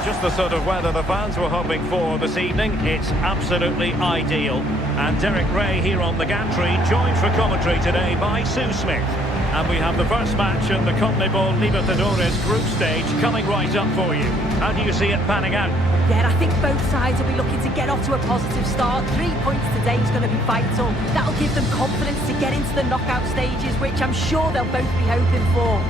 Well, just the sort of weather the fans were hoping for this evening. It's absolutely ideal. And Derek Ray here on the gantry, joined for commentary today by Sue Smith. And we have the first match in the CONMEBOL Libertadores group stage coming right up for you. How do you see it panning out? Yeah, I think both sides will be looking to get off to a positive start. 3 points today is going to be vital. That'll give them confidence to get into the knockout stages, which I'm sure they'll both be hoping for.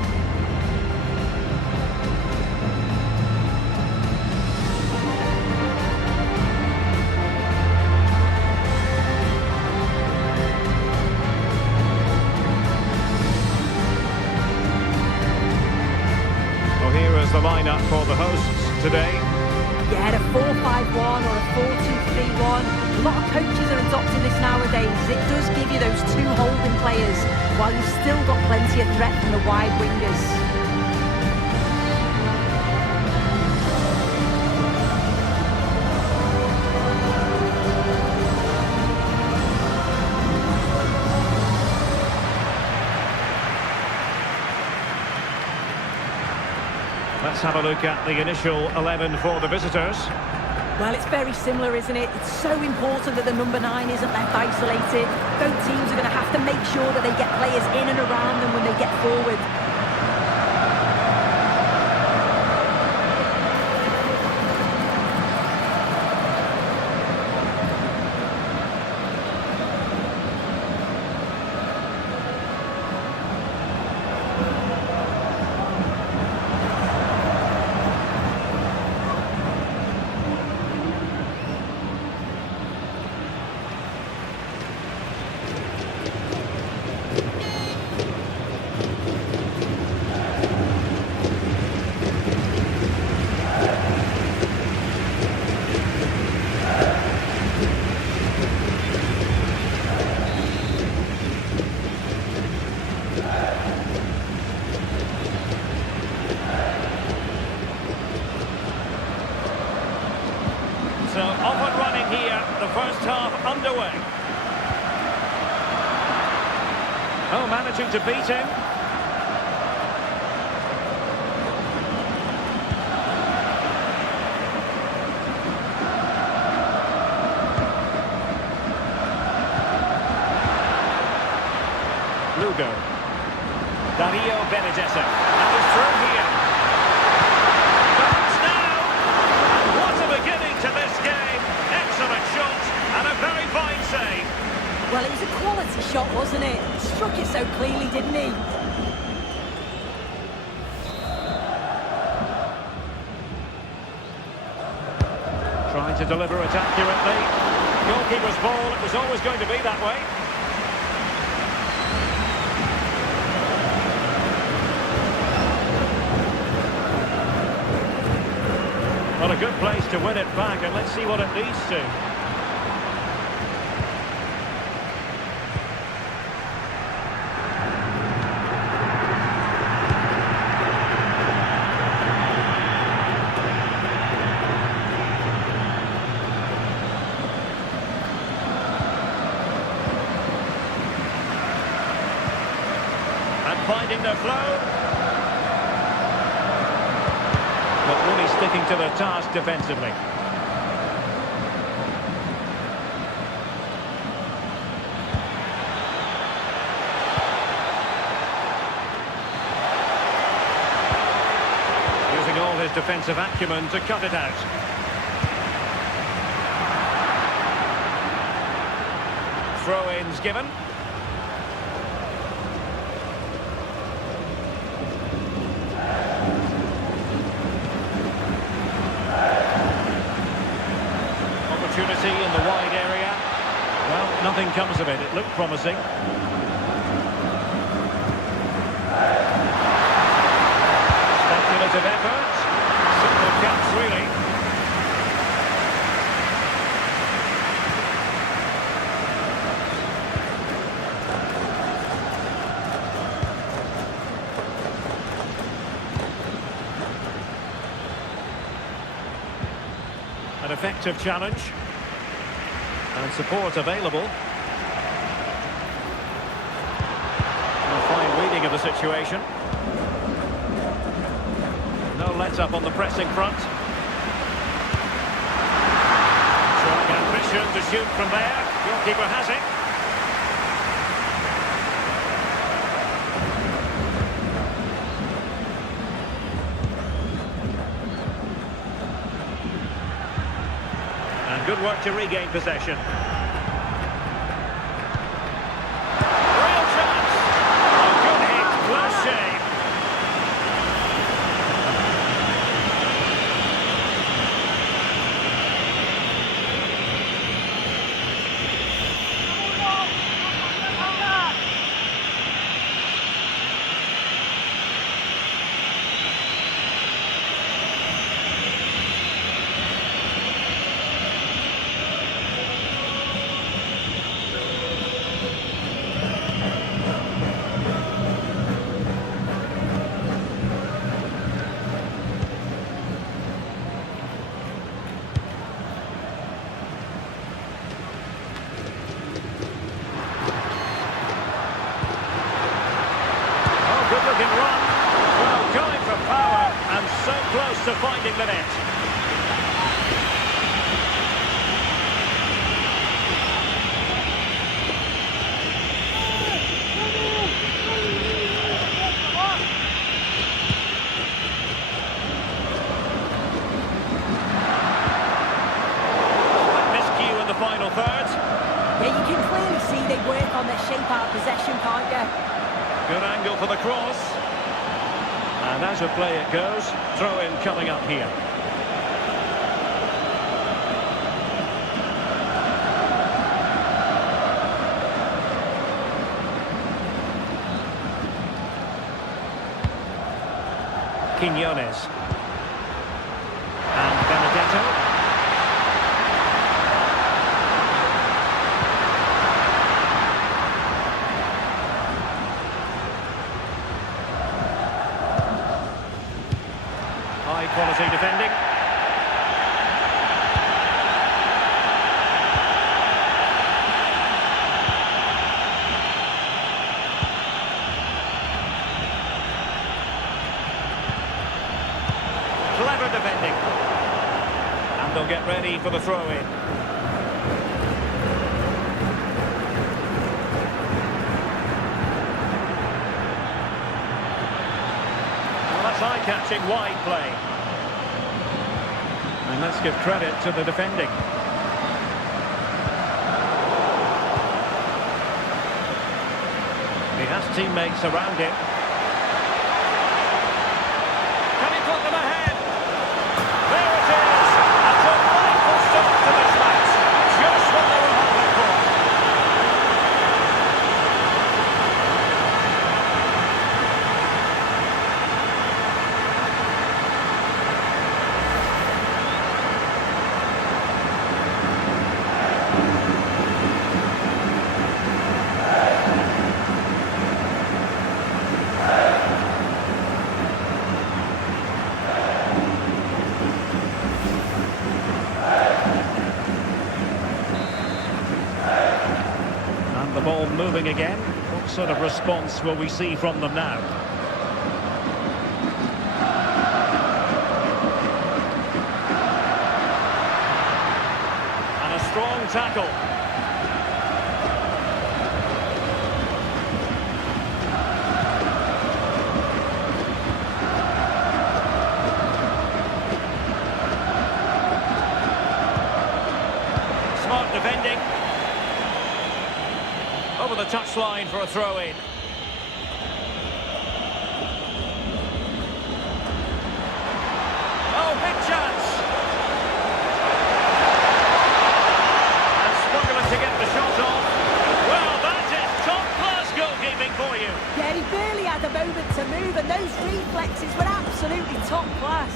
The lineup for the hosts today. Yeah, a 4-5-1 or a 4-2-3-1. A lot of coaches are adopting this nowadays. It does give you those two holding players, while you've still got plenty of threat from the wide wingers. Let's have a look at the initial 11 for the visitors. Well, it's very similar, isn't it? It's so important that the number 9 isn't left isolated. Both teams are going to have to make sure that they get players in and around them when they get forward. So off and running here, the first half underway. Oh, managing to beat him. Lugo. Dario Benedetto. And he's through here. Perhaps now. And what a beginning to this game. Excellent shot and a very fine save. Well, it was a quality shot, wasn't it? Struck it so cleanly, didn't he? Trying to deliver it accurately. Goalkeeper's ball, it was always going to be that way. Well, a good place to win it back, and let's see what it leads to. And finding the flow. But really sticking to the task defensively. Using all his defensive acumen to cut it out. Throw-ins given. Opportunity in the wide area. Well, nothing comes of it. It looked promising. Speculative effort. Simple cuts, really. An effective challenge. And support available. A fine reading of the situation. No let-up on the pressing front. option to shoot from there. Goalkeeper has it. And good work to regain possession. Real chance! Oh, good hit, close shave. Good-looking run. Well, going for power and so close to finding the net. Miscue in the final third. Yeah, you can clearly see they work on their shape-out possession, can't you? Good angle for the cross. And as a play it goes, throw-in coming up here. Quiñones. And Benedetto. High-quality defending. Clever defending. And they'll get ready for the throw-in. Well, that's eye-catching wide play. And let's give credit to the defending. He has teammates around him. Can he put them ahead? There it is! A delightful start to this match. Just what they were hoping for. The ball moving again. What sort of response will we see from them now? And a strong tackle. Smart defending. Over the touchline for a throw-in. Oh, big chance! And struggling to get the shot off. Well, that is top-class goalkeeping for you. Yeah, he barely had a moment to move, and those reflexes were absolutely top-class.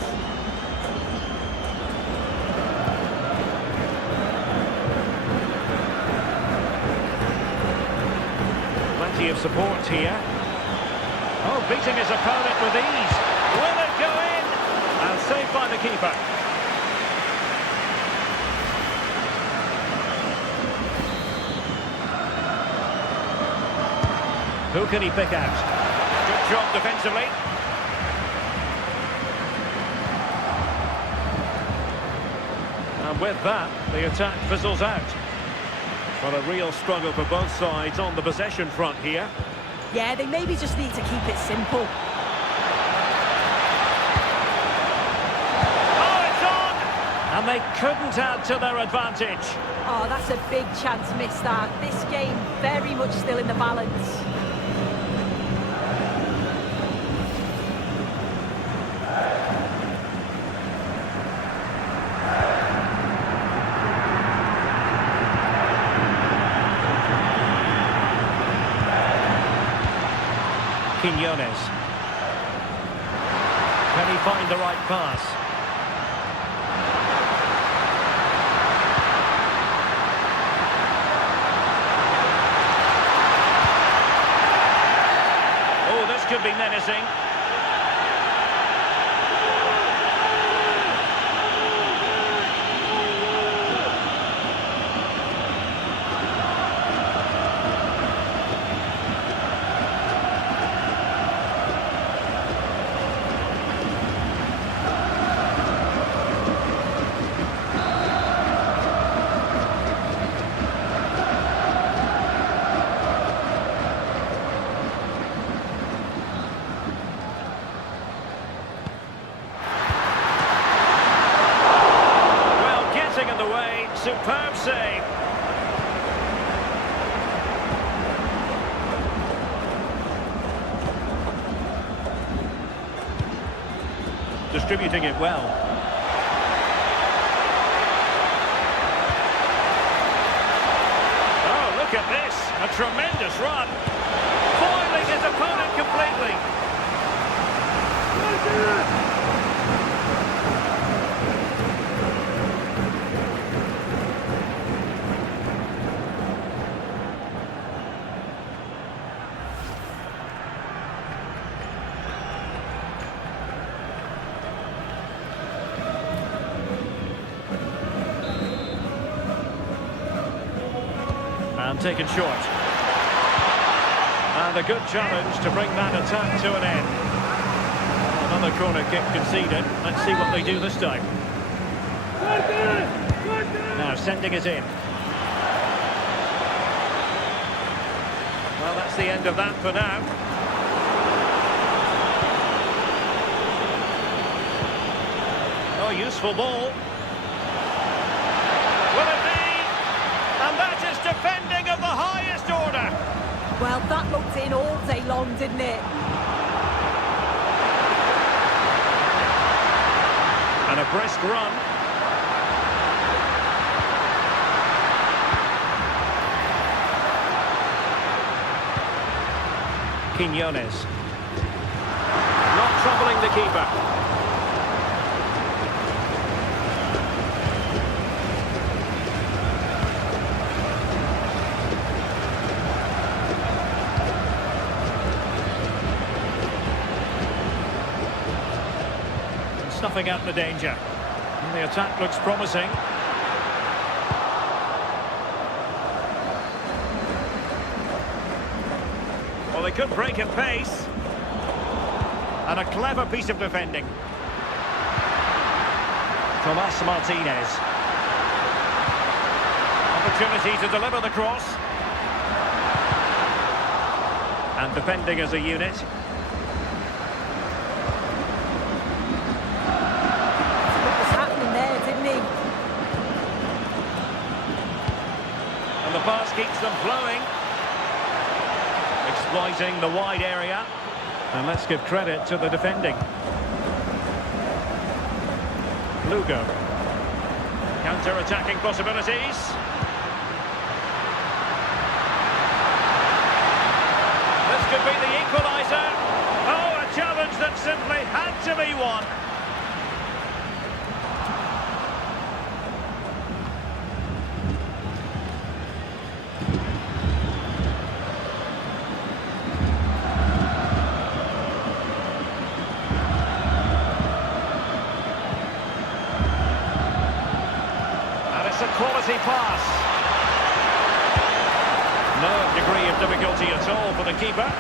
Of support here. Oh, beating his opponent with ease. Will it go in? And saved by the keeper. Who can he pick out? Good job defensively. And with that, the attack fizzles out. But a real struggle for both sides on the possession front here. Yeah, they maybe just need to keep it simple. Oh, it's on! And they couldn't add to their advantage. Oh, that's a big chance missed out. This game very much still in the balance. Quiñones. Can he find the right pass? Oh, this could be menacing. Superb save. Distributing it well. Oh, look at this. A tremendous run. Foiling his opponent completely. And taken short. And a good challenge to bring that attack to an end. Another corner kick conceded. Let's see what they do this time. Now sending it in. Well, that's the end of that for now. Oh, useful ball. Will it be? And that is defending of the highest order. Well, that looked in all day long, didn't it? And a brisk run. Quiñones. Not troubling the keeper. Snuffing out the danger. And the attack looks promising. Well, they could break at pace. And a clever piece of defending. Tomas Martinez. Opportunity to deliver the cross. And defending as a unit. The pass keeps them flowing, exploiting the wide area, and let's give credit to the defending. Lugo, counter-attacking possibilities. This could be the equaliser. Oh, a challenge that simply had to be won. Quality pass. No degree of difficulty at all for the keeper.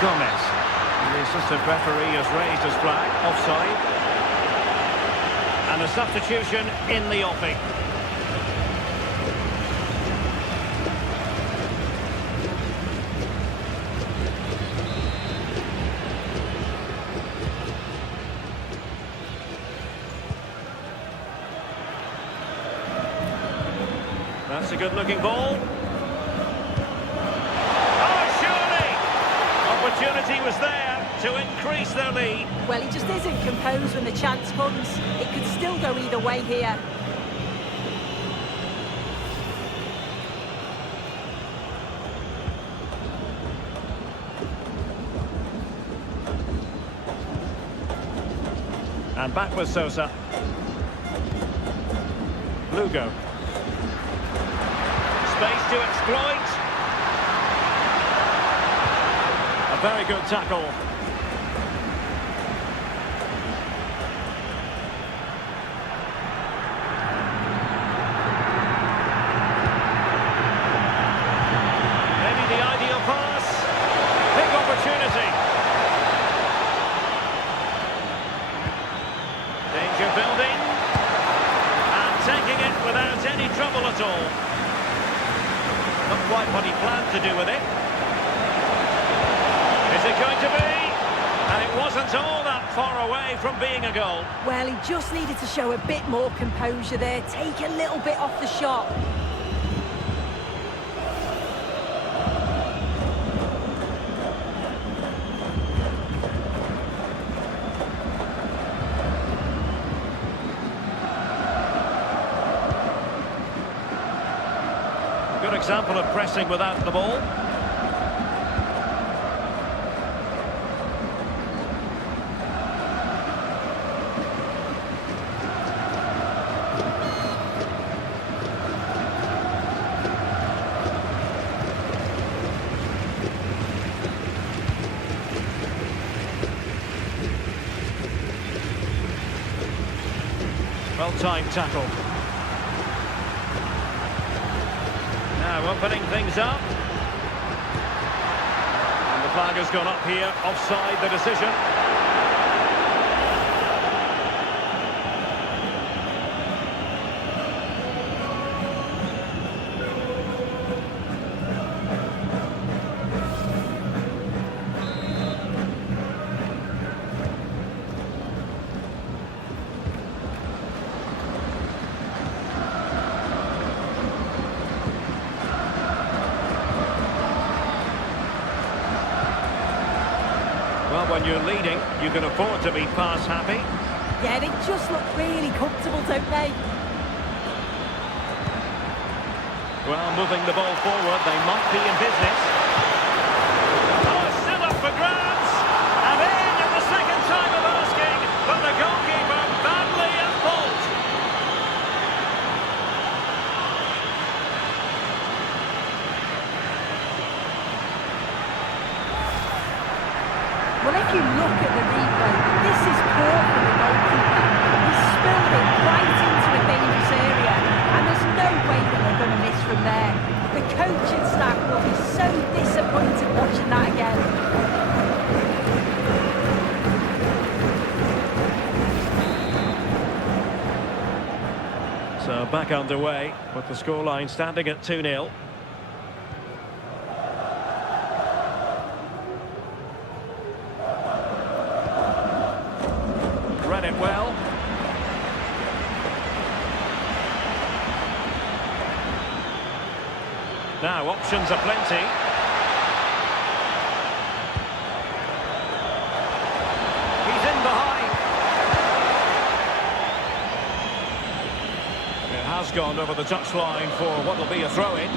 Gomez. The assistant referee has raised his flag, offside. And a substitution in the offing. That's a good-looking ball. Oh, surely! Opportunity was there to increase their lead. Well, he just isn't composed when the chance comes. It could still go either way here. And back with Sosa. Lugo. Space to exploit. A very good tackle. Maybe the ideal pass. Big opportunity. Danger building. And taking it without any trouble at all. Not quite what he planned to do with it. Is it going to be? And it wasn't all that far away from being a goal. Well, he just needed to show a bit more composure there, take a little bit off the shot. Good example of pressing without the ball. Well-timed tackle. Now opening things up. And the flag has gone up here, offside the decision. Well, when you're leading, you can afford to be pass happy. Yeah, they just look really comfortable, don't they? Well, moving the ball forward, they might be in business. Oh, still up for grabs! And in at the second time of asking, but the goalkeeper badly at fault. Well, if you look at the replay, this is poor from the goalkeeper. He spilled it right into a dangerous area, and there's no way that they're going to miss from there. The coaching staff will be so disappointed watching that again. So back underway, with the scoreline standing at 2-0. Read it well. Now options are plenty. He's in behind. It has gone over the touchline for what will be a throw-in.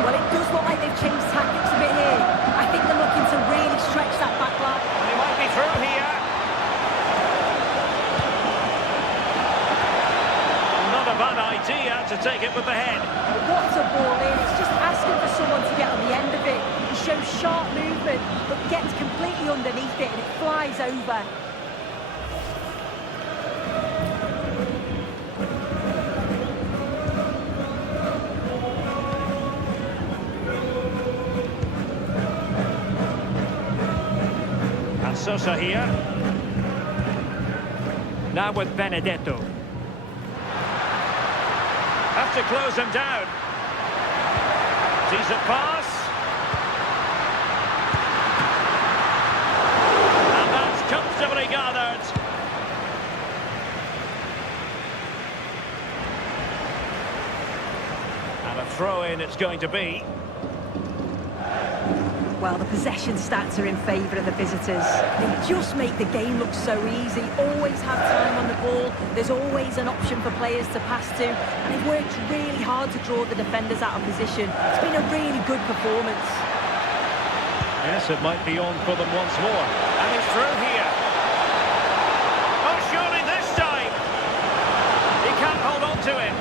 Well, it does look like they've changed tactics a bit here. I think they're looking to really stretch that back line. And he might be through here. Not a bad idea to take it with the head. What a ball in. It's just asking for someone to get on the end of it. He shows sharp movement, but gets completely underneath it and it flies over. Sosa here. Now with Benedetto. Have to close him down. Decent pass. And that's comfortably gathered. And a throw-in it's going to be. Well, the possession stats are in favour of the visitors. They just make the game look so easy. Always have time on the ball. There's always an option for players to pass to. And they've worked really hard to draw the defenders out of position. It's been a really good performance. Yes, it might be on for them once more. And he's through here. Oh, surely this time. He can't hold on to it.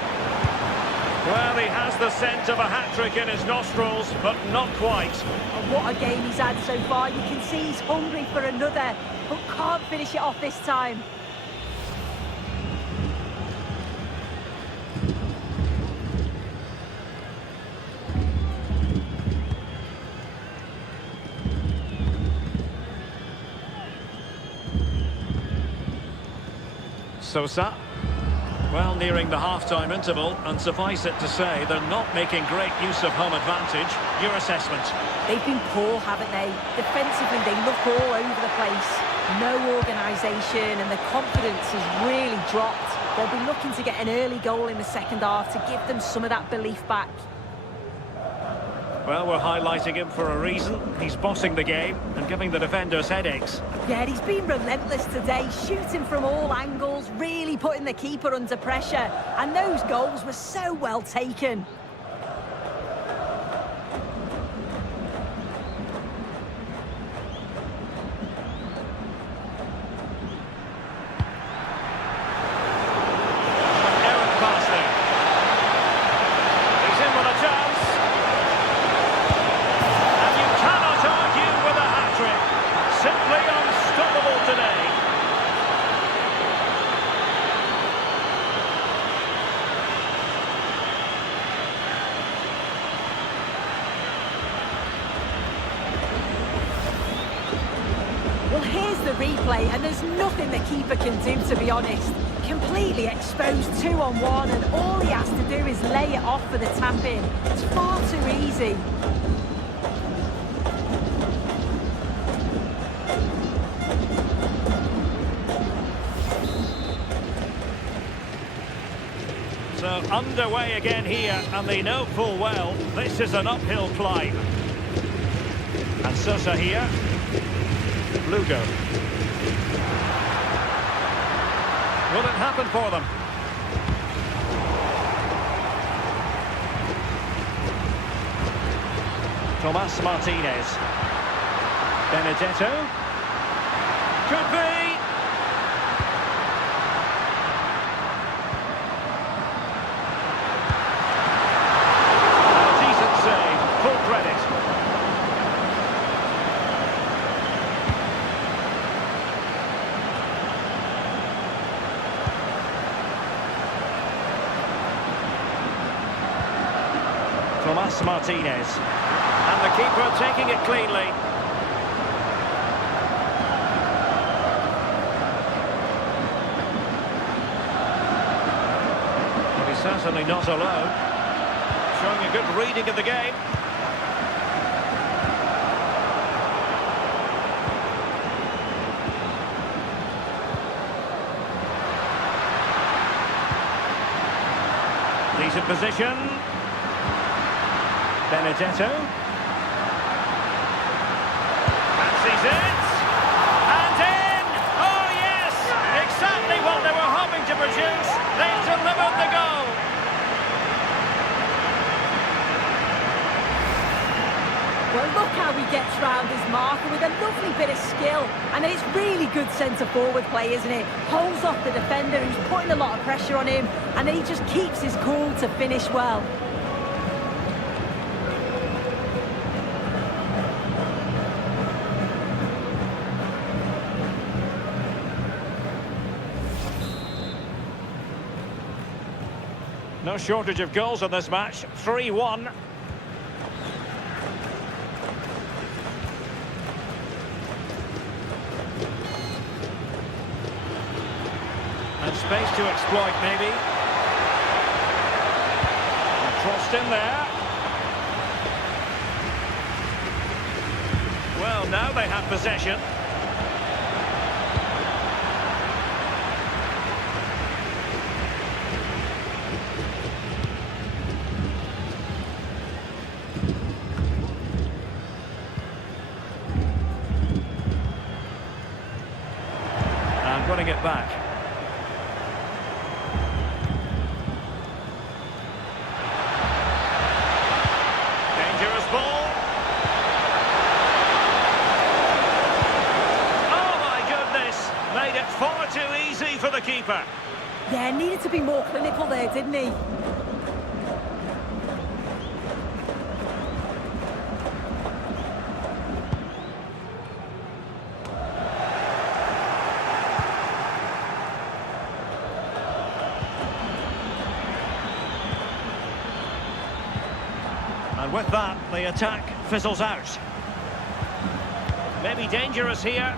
Well, he has the scent of a hat-trick in his nostrils, but not quite. And what a game he's had so far. You can see he's hungry for another, but can't finish it off this time. Sosa. Well, nearing the half-time interval, and suffice it to say, they're not making great use of home advantage. Your assessment? They've been poor, haven't they? Defensively, they look all over the place. No organisation, and the confidence has really dropped. They'll be looking to get an early goal in the second half to give them some of that belief back. Well, we're highlighting him for a reason. He's bossing the game and giving the defenders headaches. Yeah, he's been relentless today, shooting from all angles, really putting the keeper under pressure. And those goals were so well taken. Well, here's the replay, and there's nothing the keeper can do, to be honest. Completely exposed 2-on-1, and all he has to do is lay it off for the tap-in. It's far too easy. So underway again here, and they know full well this is an uphill climb. And Sosa here. Lugo. Will it happen for them? Tomas Martinez. Benedetto. Could be. A decent save. Full credit. Tomas Martinez. And the keeper taking it cleanly. But he's certainly not alone. Showing a good reading of the game. Decent position. Benedetto. Fancies it. And in! Oh yes! Exactly what they were hoping to produce. They've delivered the goal. Well, look how he gets round his marker with a lovely bit of skill. And it's really good centre-forward play, isn't it? Holds off the defender who's putting a lot of pressure on him. And then he just keeps his cool to finish well. No shortage of goals in this match. 3-1. space to exploit, maybe. Crossed in there. Well, now they have possession. And winning it back. Far too easy for the keeper. Yeah, needed to be more clinical there, didn't he? And with that, the attack fizzles out. Maybe dangerous here.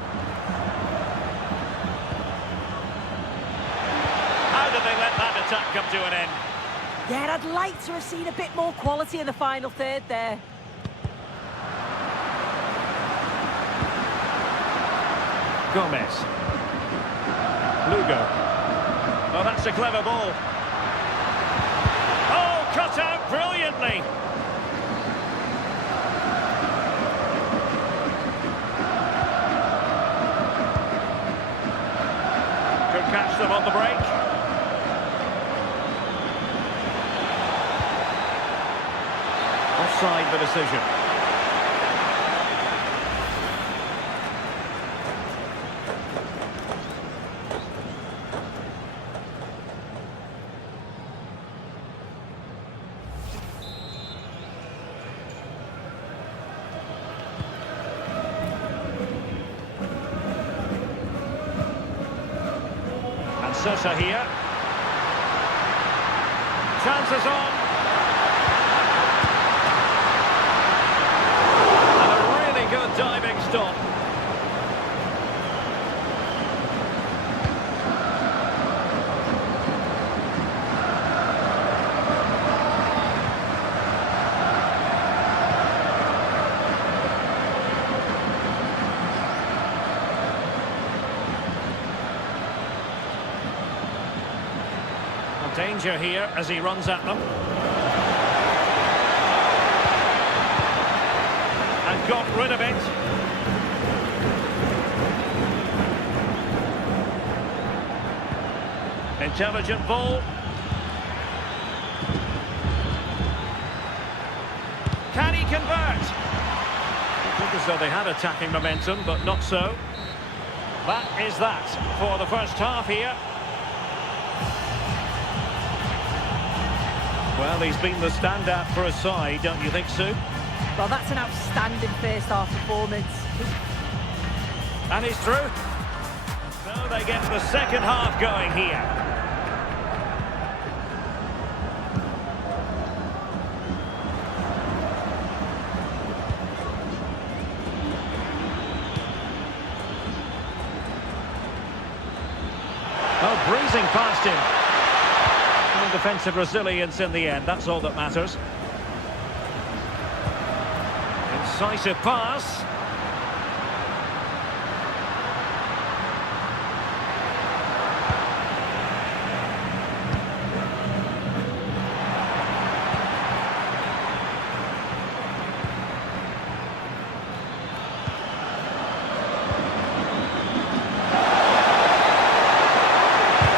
Attack come to an end. Yeah, I'd like to have seen a bit more quality in the final third there. Gomez. Lugo. Oh, that's a clever ball. Oh, cut out brilliantly. Could catch them on the break. Offside the decision. And Sosa here. Chances on. Good diving stop. A danger here as he runs at them. Got rid of it. Intelligent ball. Can he convert? It looked as though they had attacking momentum, but not so. That is that for the first half here. Well, he's been the standout for his side, don't you think, Sue? Well, that's an outstanding first-half performance. And he's through. So they get the second half going here. Oh, breezing past him. And defensive resilience in the end, that's all that matters. Incisive pass.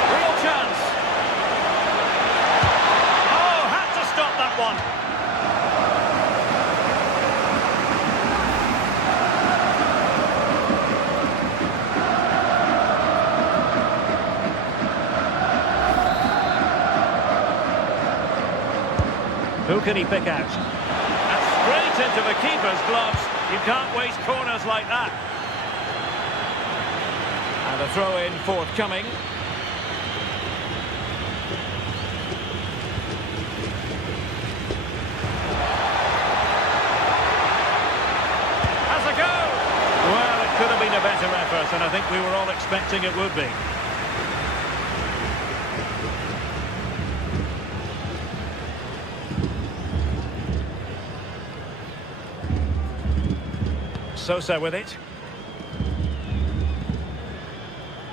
Real chance. Oh, had to stop that one. Who can he pick out? And straight into the keeper's gloves. You can't waste corners like that. And a throw-in forthcoming. Has a go! Well, it could have been a better effort, and I think we were all expecting it would be. Sosa with it.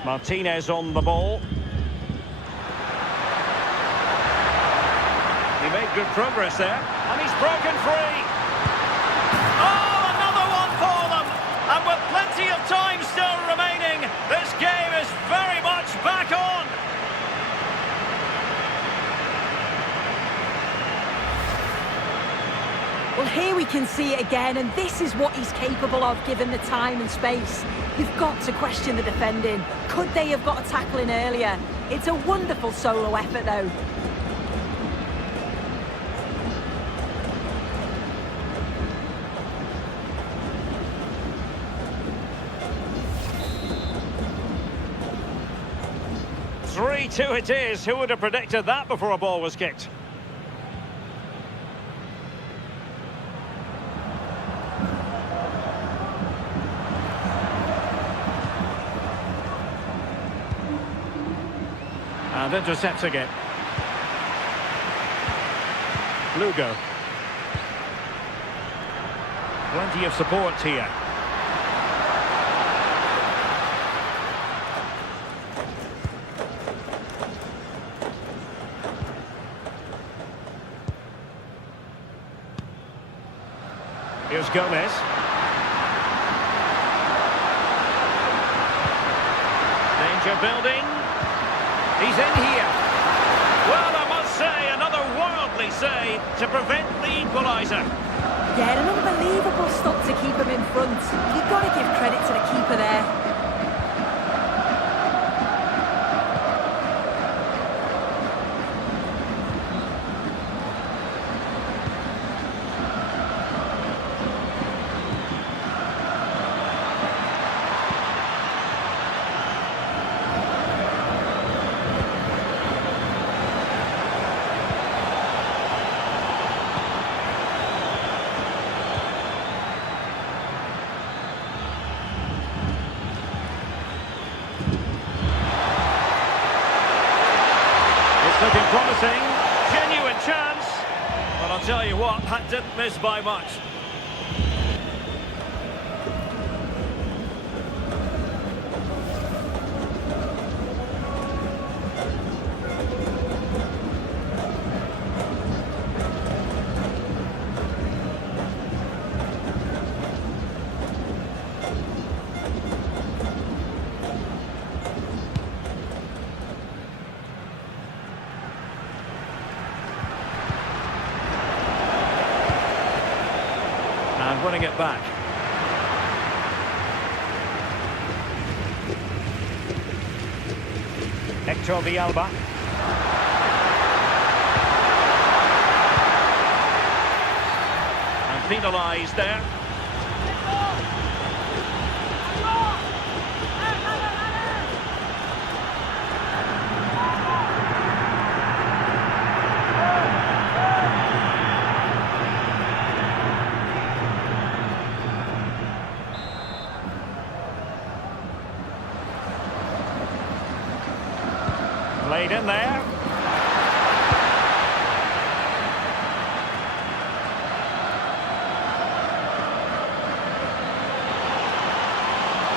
Martinez on the ball. He made good progress there, and he's broken free. Oh, another one for them! And with plenty of time still remaining, this game is very much back on. Well, here we can see it again, and this is what he's capable of given the time and space. You've got to question the defending. Could they have got a tackle in earlier? It's a wonderful solo effort, though. Two it is. Who would have predicted that before a ball was kicked? And intercepting it. Lugo. Plenty of support here. Here's Gomez. Danger building. He's in here. Well, I must say, another worldly save to prevent the equaliser. Yeah, an unbelievable stop to keep him in front. You've got to give credit to the keeper there. Looking promising, genuine chance. But I'll tell you what, that didn't miss by much. And winning it back. Hector Villalba. And penalised there. Played in there.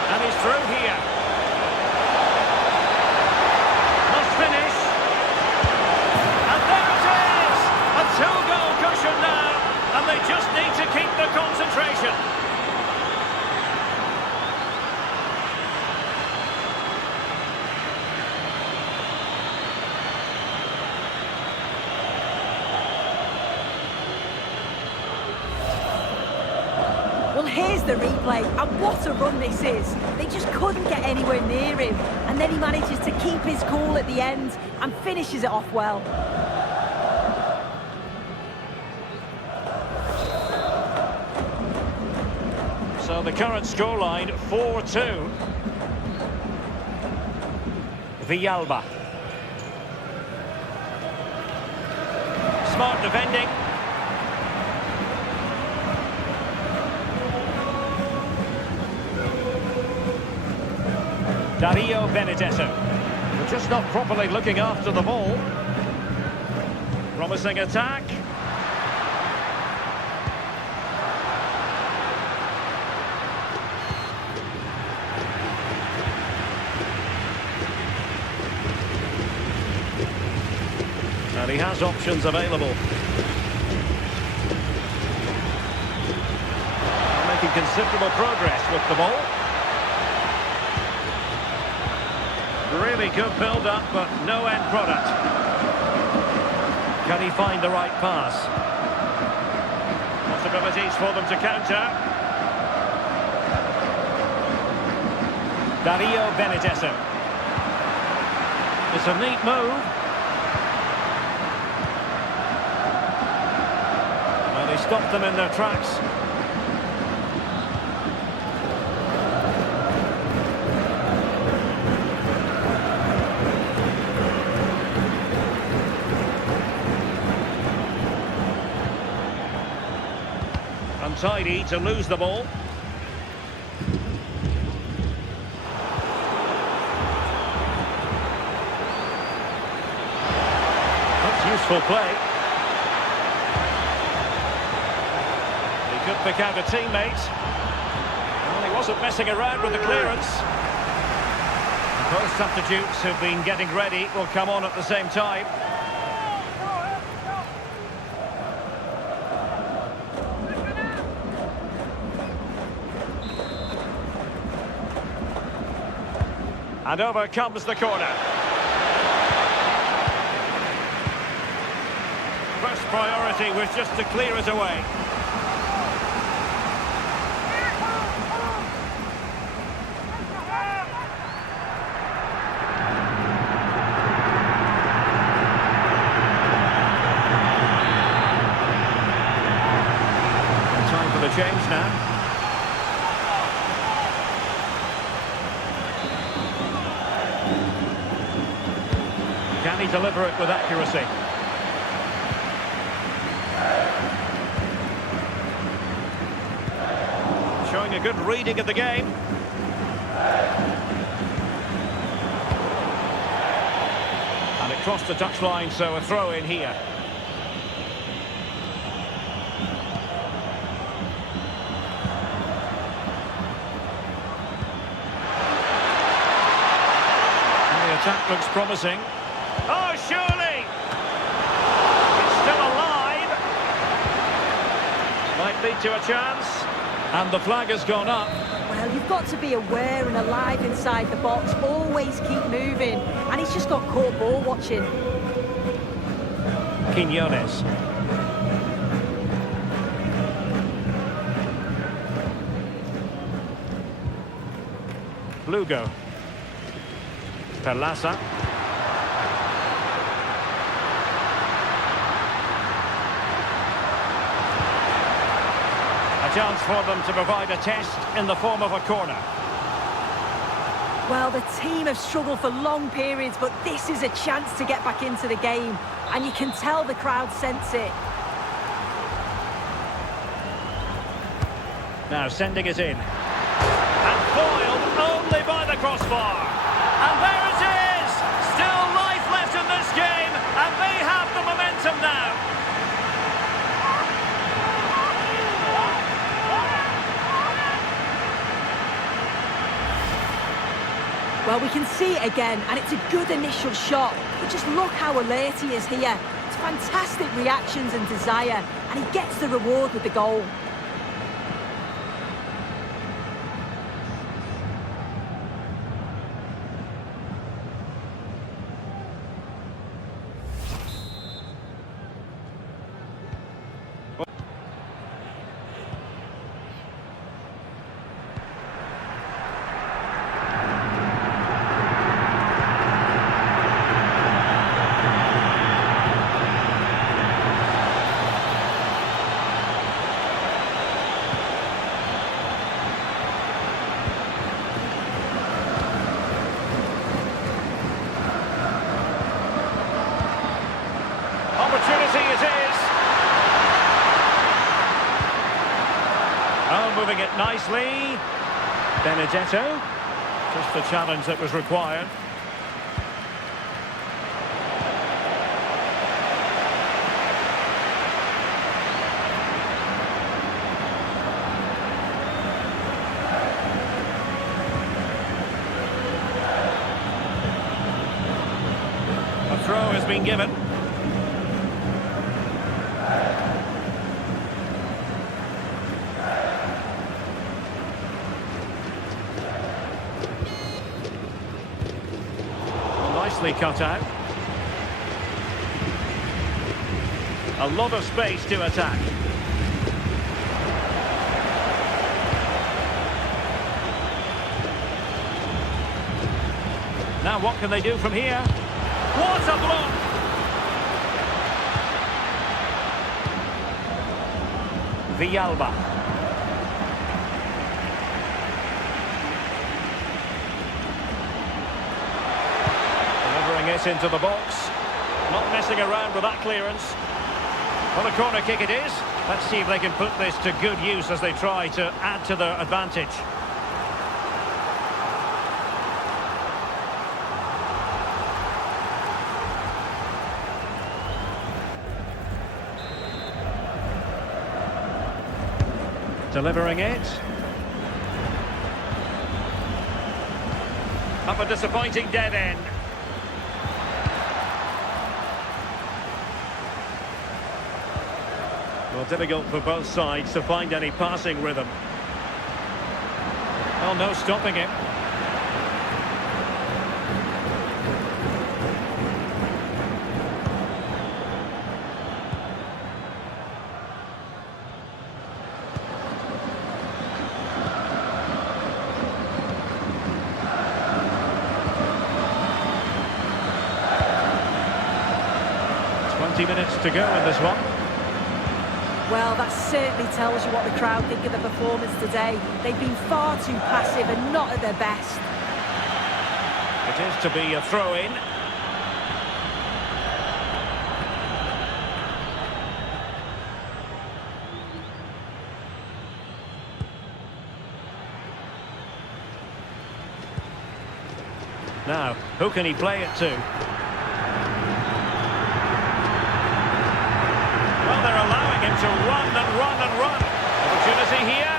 And he's through here. Must finish. And there it is! A two-goal cushion now. And they just need to keep the concentration. Well, here's the replay, and what a run this is. They just couldn't get anywhere near him, and then he manages to keep his cool at the end and finishes it off well. So the current scoreline, 4-2. Villalba. Smart defending. Dario Benedetto. They're just not properly looking after the ball. Promising attack. he has options available. Making considerable progress with the ball. Really good build-up, but no end product. Can he find the right pass? Possibilities for them to counter. Dario Benedetto. It's a neat move. Well, he stopped them in their tracks. Untidy to lose the ball. That's useful play. He could pick out a teammate. Well, he wasn't messing around with the clearance. Both substitutes who've been getting ready will come on at the same time. And over comes the corner. First priority was just to clear it away. Time for the change now. Can he deliver it with accuracy? Showing a good reading of the game. And it crossed the touchline, so a throw in here. And the attack looks promising. Oh, surely! It's still alive. Might lead to a chance. And the flag has gone up. Well, you've got to be aware and alive inside the box. Always keep moving. And he's just got caught ball watching. Quinones. Lugo. Perlaza. A chance for them to provide a test in the form of a corner. Well, the team have struggled for long periods, but this is a chance to get back into the game. And you can tell the crowd sense it. Now sending it in. And foiled only by the crossbar. And there it is! Still life left in this game, and they have the momentum now. Well, we can see it again, and it's a good initial shot. But just look how alert he is here. It's fantastic reactions and desire, and he gets the reward with the goal. Oh, moving it nicely. Benedetto. Just the challenge that was required. A throw has been given. nicely cut out. A lot of space to attack. Now what can they do from here? What a block! Villalba. Delivering it into the box. Not messing around with that clearance. Well, a corner kick it is. Let's see if they can put this to good use as they try to add to their advantage. Delivering it. Up a disappointing dead end. Well, difficult for both sides to find any passing rhythm. Well, no stopping him. Minutes to go in this one. Well, that certainly tells you what the crowd think of the performance today. They've been far too passive and not at their best. It is to be a throw-in. Now, who can he play it to? To run and run and run. Opportunity here,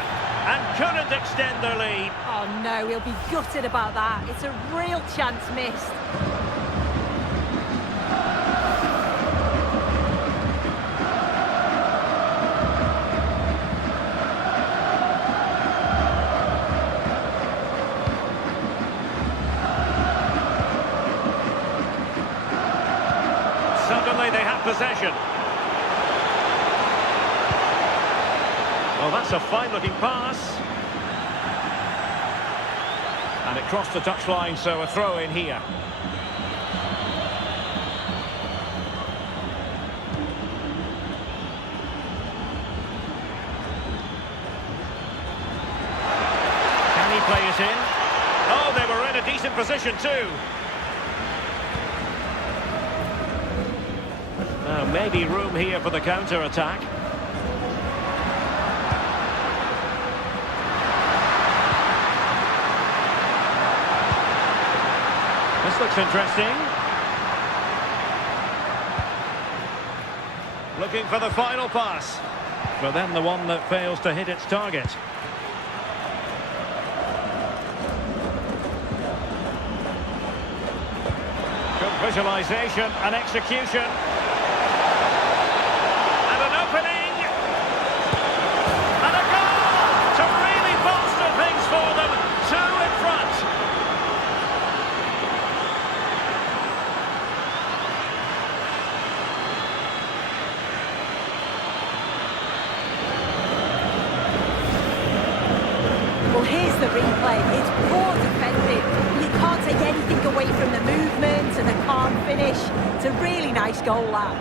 and couldn't extend their lead. Oh no, he'll be gutted about that. It's a real chance missed. Suddenly they have possession. Well, that's a fine-looking pass. And it crossed the touchline, so a throw in here. Can he play it in? Oh, they were in a decent position too. Now, maybe room here for the counter-attack. This looks interesting. Looking for the final pass. But then the one that fails to hit its target. Good visualization and execution. And an opening. And a goal to really bolster things for them. 2 in front. Well, here's the replay. It's poor defending. You can't take anything away from the movement and the calm finish. It's a really nice goal, that.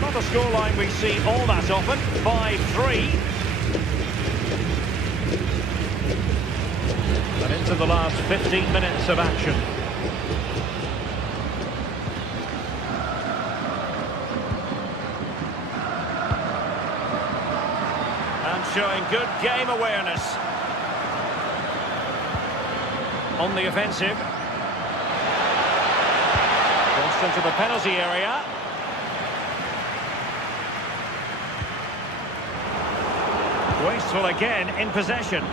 Not a scoreline we see all that often. 5-3. And into the last 15 minutes of action. And showing good game awareness. On the offensive. Crossed into the penalty area. Wasteful again in possession.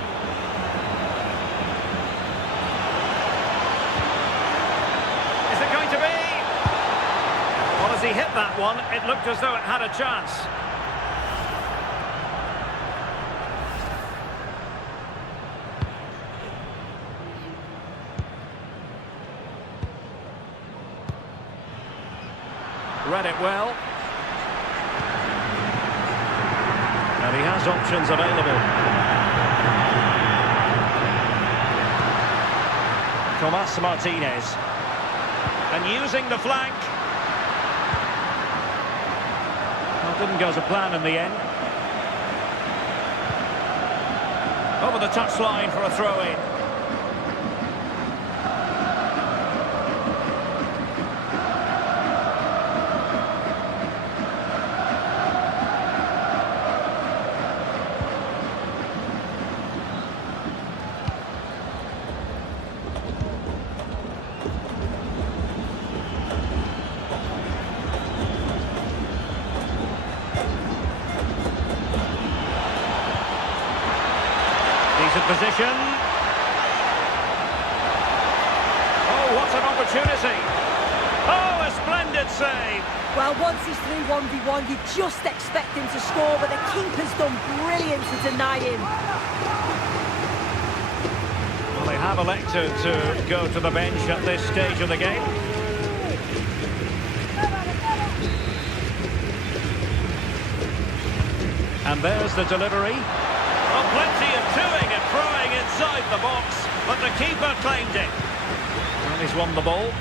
Is it going to be? he hit that one, it looked as though it had a chance. Read it well. And he has options available. Tomas Martinez. And using the flank. Well, didn't go as a plan in the end. Over the touchline for a throw-in. Position. Oh, what an opportunity. Oh, a splendid save. Well, once he's through 1v1, you just expect him to score, but the keeper's done brilliant to deny him. Well, they have elected to go to the bench at this stage of the game. And there's the delivery. Oh, plenty of doing and throwing inside the box, but the keeper claimed it. And he's won the ball.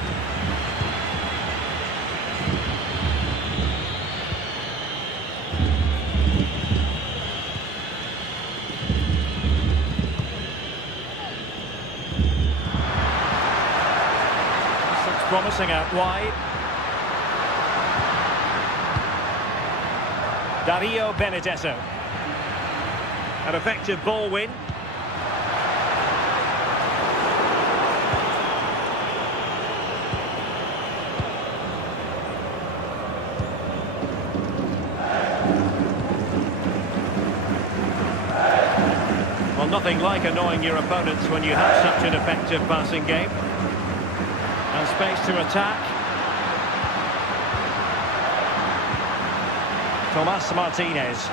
This looks promising out wide. Dario Benedetto. An effective ball win. Well, nothing like annoying your opponents when you have such an effective passing game. And space to attack. Tomas Martinez.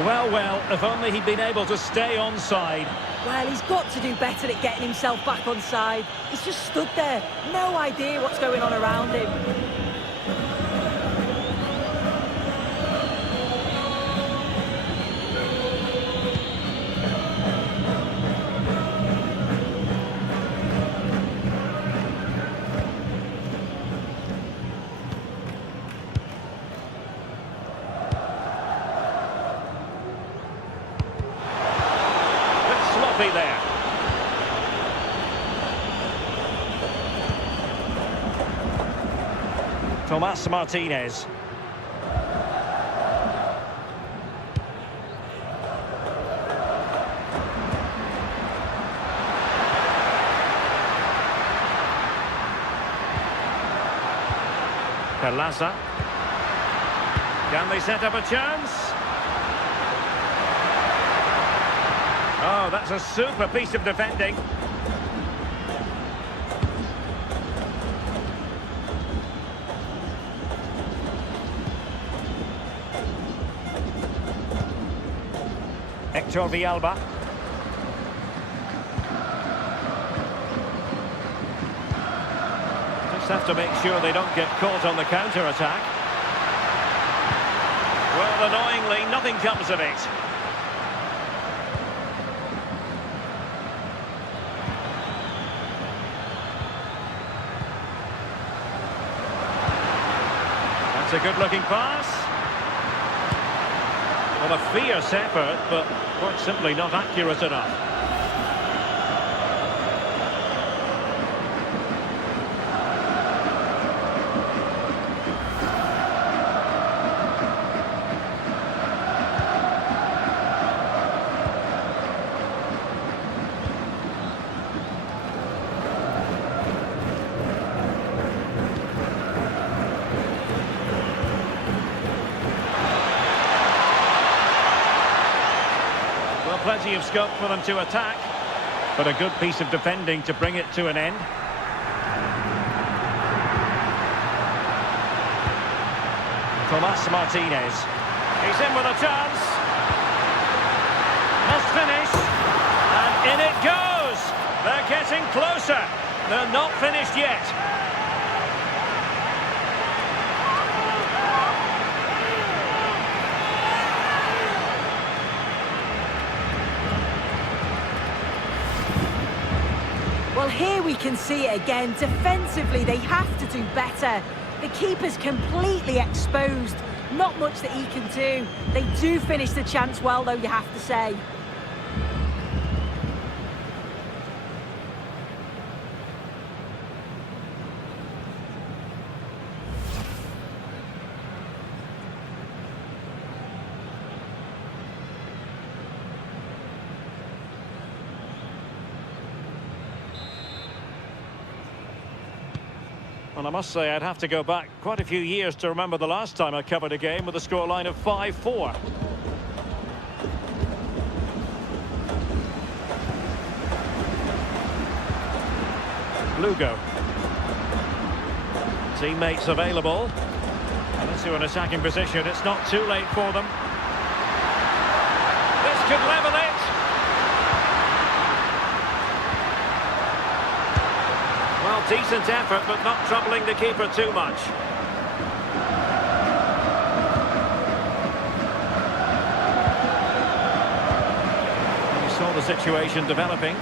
Well, if only he'd been able to stay onside. Well, he's got to do better at getting himself back onside. He's just stood there, no idea what's going on around him. There. Tomas Martinez. Pelaza. Can they set up a chance? Oh, that's a super piece of defending. Hector Villalba. Just have to make sure they don't get caught on the counter-attack. Well, annoyingly, nothing comes of it. It's a good-looking pass. Well, a fierce effort, but quite simply not accurate enough. Plenty of scope for them to attack, but a good piece of defending to bring it to an end. Tomas Martinez. He's in with a chance. Must finish. And in it goes. They're getting closer. They're not finished yet. Well, here we can see it again. Defensively, they have to do better. The keeper's completely exposed. Not much that he can do. They do finish the chance well, though, you have to say. And I must say, I'd have to go back quite a few years to remember the last time I covered a game with a scoreline of 5-4. Lugo. Teammates available. And into an attacking position. It's not too late for them. This could level it. Well, decent effort, but not troubling the keeper too much. We saw the situation developing.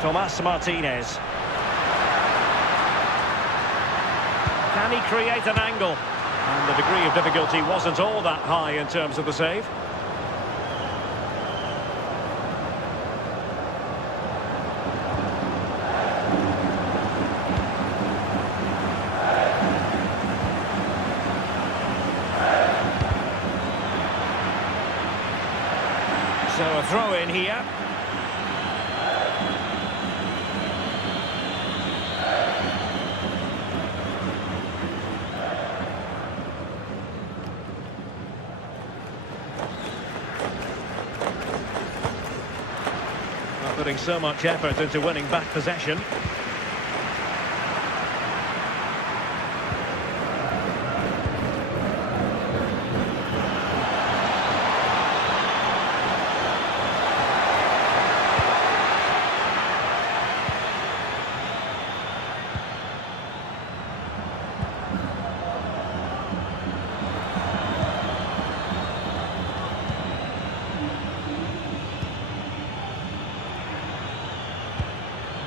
Tomas Martinez. Can he create an angle? And the degree of difficulty wasn't all that high in terms of the save. So a throw in here. Putting so much effort into winning back possession.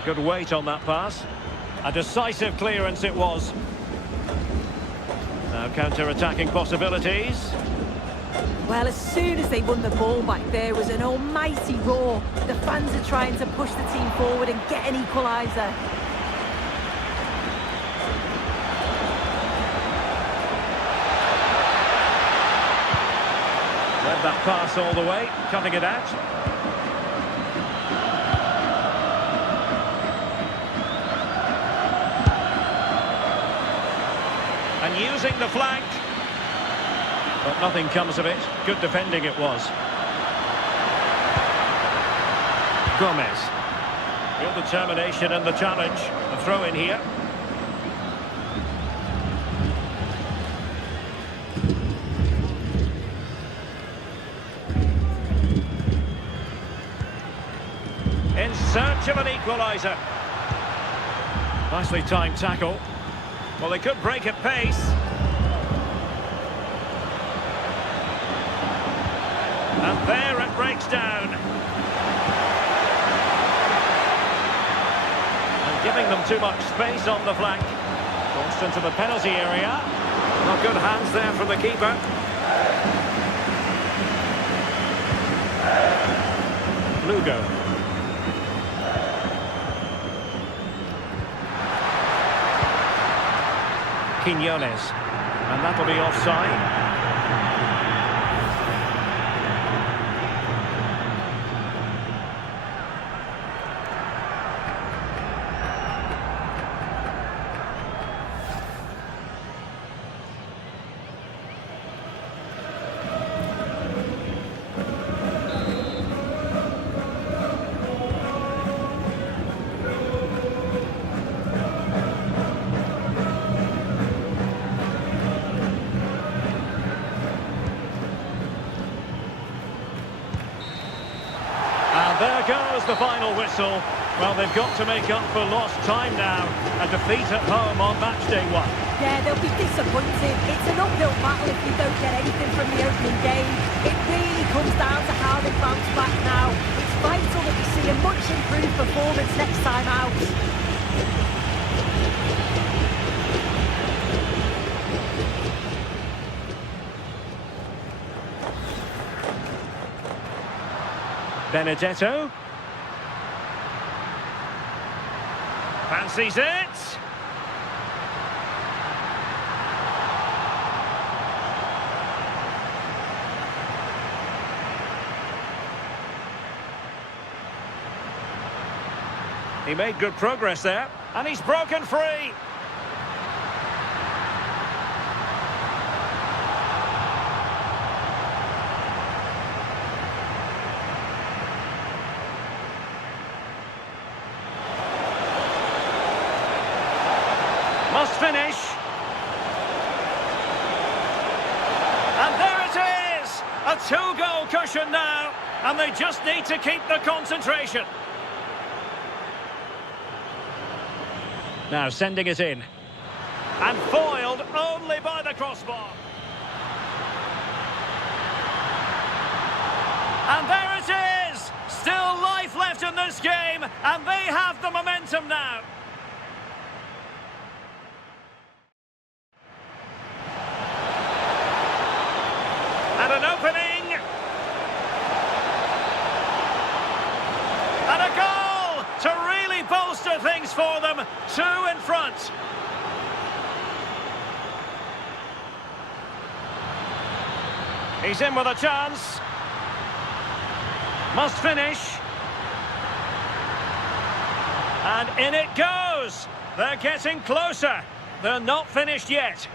Good weight on that pass. A decisive clearance it was. Now counter-attacking possibilities. Well, as soon as they won the ball back, there was an almighty roar. The fans are trying to push the team forward and get an equaliser. Read that pass all the way, cutting it out. And using the flank. But nothing comes of it. Good defending it was. Gomez. Real determination in the challenge. A throw in here. In search of an equaliser. Nicely timed tackle. Well, they could break at pace. And there it breaks down. And giving them too much space on the flank. Forced into the penalty area. Not good hands there from the keeper. Lugo. Quinones, and that'll be offside. There goes the final whistle. Well, they've got to make up for lost time now. A defeat at home on match day 1. Yeah, they'll be disappointed. It's an uphill battle if you don't get anything from the opening game. It really comes down to how they bounce back now. It's vital that we see a much improved performance next time out. Benedetto. Fancies it. He made good progress there, and he's broken free. Must finish. And there it is! A 2-goal cushion now, and they just need to keep the concentration. Now sending it in. And foiled only by the crossbar. And there it is! Still life left in this game, and they have the momentum now. And an opening. And a goal to really bolster things for them. 2 in front. He's in with a chance. Must finish. And in it goes. They're getting closer. They're not finished yet.